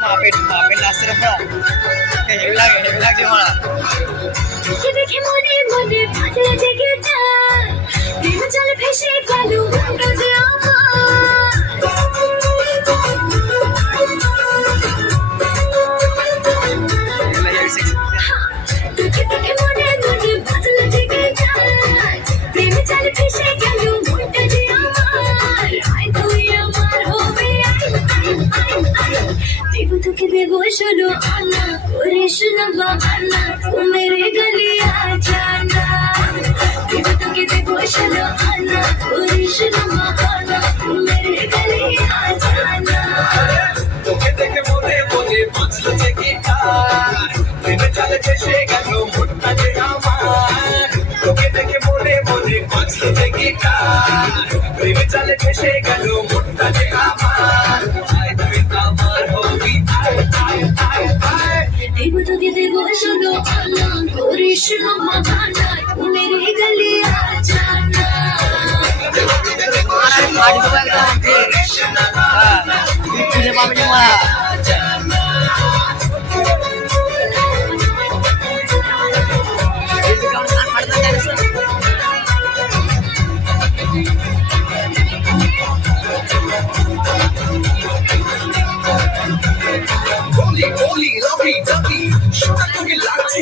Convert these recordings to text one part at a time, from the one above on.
মাপের মাপের নাচতে না হেভি লাগে হেভি লাগছে মারা। দেখে দেখে মনে মনে শোনো আনা করে শোনো বাহানা তু মেরে গলি আ জানা দেব তোকে দেব শোনো আনা করে শোনো বাহানা তু মেরে গলি আ জানা তোকে দেখে মনে মনে বাঁচলো যে গিটার প্রেমে চালে ভেসে গেল মনটা যে আমার তোকে দেখে মনে মনে বাঁচলো যে গিটার প্রেমে চালে ভেসে গেল মনটা যে আমার তুই আমার মেরে গলি আ জানা মার মার দেবো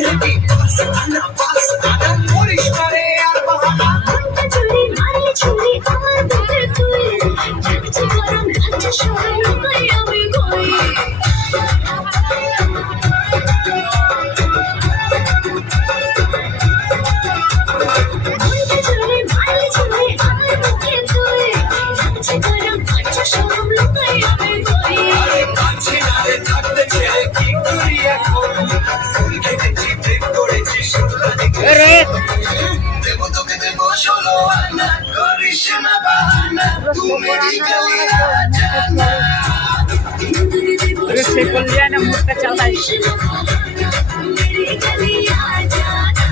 একদম যে হ্যাঁ তুই খুঁজে পাবি না মারা এদিকে আমার কান ফাটতে জানিস না? বলি বলি রবি দাবি শোনা তোকে লাগছে হেবি পাস আনা পাস আনা করিস না রে আর বাহানা চুরি মারলে ছুরি আমার से बोल लिया ना मुझका चलता है मेरी गली आ जाना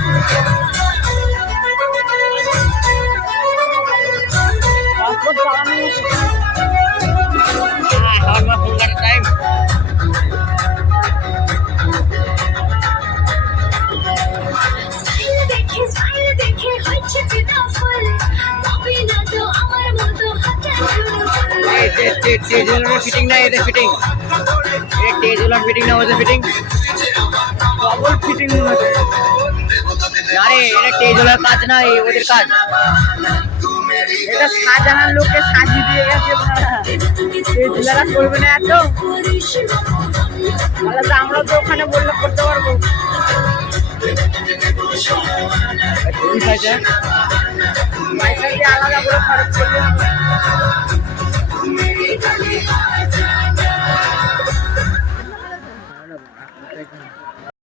पासपोर्ट चलाने हाँ और Fitting না এটা ফিটিং এটা টেজ হলো ফিটিং না ওদের ফিটিং ফিটিং না এটা টেজ হলো কাজ না ওদের কাজ। এটা সাজানোর লোকে সাজিয়ে দিয়ে গেছে না এত? তাহলে তো আমরা তো ওখানে বললে করতে পারব। আলাদা করে খরচ করলে